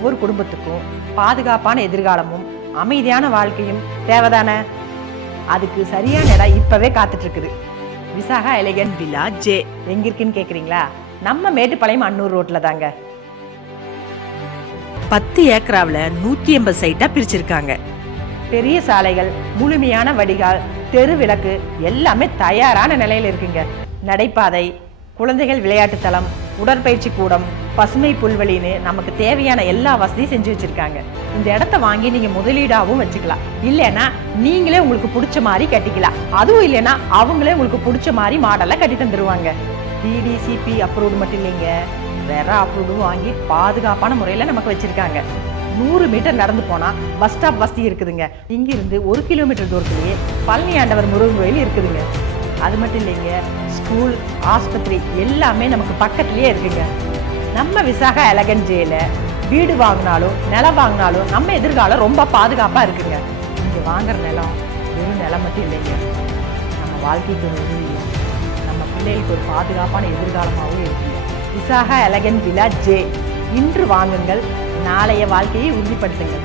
ஒவ்வொரு குடும்பத்துக்கும் பாதுகாப்பான எதிர்காலமும் அமைதியான வாழ்க்கையும் தேவைதானே? அதுக்கு சரியான இடம் இப்பவே காத்துட்டு இருக்குது. விசாகா எலிகன்ட் வில்லா ஜே எங்க இருக்குன்னு கேக்குறீங்களா? நம்ம மேட்டுப்பாளையம் அன்னூர் ரோட்ல தாங்க. 10 ஏக்கராவில் 180 சைட்டா பிரிச்சிருக்காங்க. பெரிய சாலைகள், முழுமையான வடிகால், தெரு விளக்கு எல்லாமே தயாரான நிலையில இருக்குங்க. நடைபாதை, குழந்தைகள் விளையாட்டு தளம், உடற்பயிற்சி கூடம், பசுமை புல்வெளின்னு நமக்கு தேவையான எல்லா வசதியும் செஞ்சு வச்சிருக்காங்க. இந்த இடத்த வாங்கி நீங்க முதலீடாவும் வச்சுக்கலாம். இல்லைன்னா நீங்களே உங்களுக்கு பிடிச்ச மாதிரி கட்டிக்கலாம். அதுவும் இல்லைன்னா அவங்களே உங்களுக்கு பிடிச்ச மாதிரி மாடலை கட்டி தந்துருவாங்க. டிடிசிபி அப்ரூவ்டு மட்டும் இல்லைங்க, வேற அப்ரூவ்டும் வாங்கி பாதுகாப்பான முறையில நமக்கு வச்சிருக்காங்க. 100 மீட்டர் நடந்து போனா பஸ் ஸ்டாப் வசதி இருக்குதுங்க. இங்கிருந்து 1 கிலோமீட்டர் தூரத்திலேயே பழனி ஆண்டவர் முருகன் கோயில் இருக்குதுங்க. அது மட்டும் இல்லைங்க, ஸ்கூல், ஆஸ்பத்திரி எல்லாமே நமக்கு பக்கத்துலயே இருக்குங்க. நம்ம விசாகா எலிகன்ட் ஜேல வீடு வாங்கினாலும் நிலம் வாங்கினாலும் நம்ம எதிர்காலம் ரொம்ப பாதுகாப்பா இருக்குங்க. இங்க வாங்குற நிலம் வெறும் நிலம் மட்டும் இல்லைங்க, நம்ம வாழ்க்கைக்கு ஒரு உறுதியும் நம்ம பிள்ளைகளுக்கு ஒரு பாதுகாப்பான எதிர்காலமாகவும் இருக்குங்க. விசாகா எலிகன்ட் வில்லா ஜே இன்று வாங்குங்கள், நாளைய வாழ்க்கையை உறுதிப்படுத்துங்கள்.